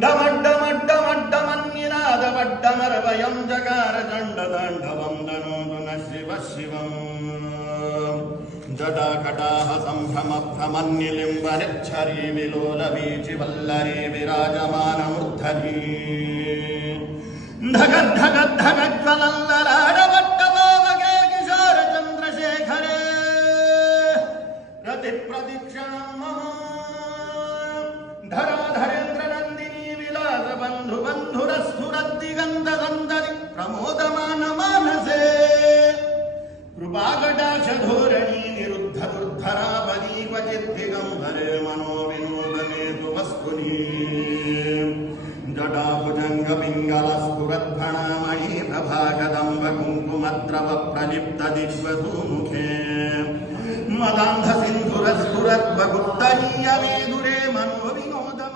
डमड्डमड्डमड्डमन्निनादवड्डमरवयं जकार दण्डदण्डवं दनोतु न शिव शिवम् जटाकटाह सम्भ्रमभ्रमन्निलिम्बनिच्छरी विलोलवीचिवल्लरी विराजमानमूर्धनी धगद्धगद्धगज्वलल्ललाडवट्टभावगे किशोर चन्द्रशेखरे रतिप्रदीक्षणं मम धराधरेन्द्र नन्दिनी विलास बन्धु बन्धुरस्फुरद्दिगन्धसन्दरि प्रमोदमान मानसे कृपाकटाक्ष धोरणी निरुद्ध दुर्धरापदी क्वचित् दिगम्बरे मनो विनोदने तु वस्तुनि जटाभुजङ्ग पिङ्गलस्फुरद्भणामणि प्रभाकदम्ब कुङ्कुमद्रव प्रलिप्त दिग्वधूमुखे मदान्ध सिन्धुरस्फुरद्वगुप्तनीय मेदुरे मनो विनोदम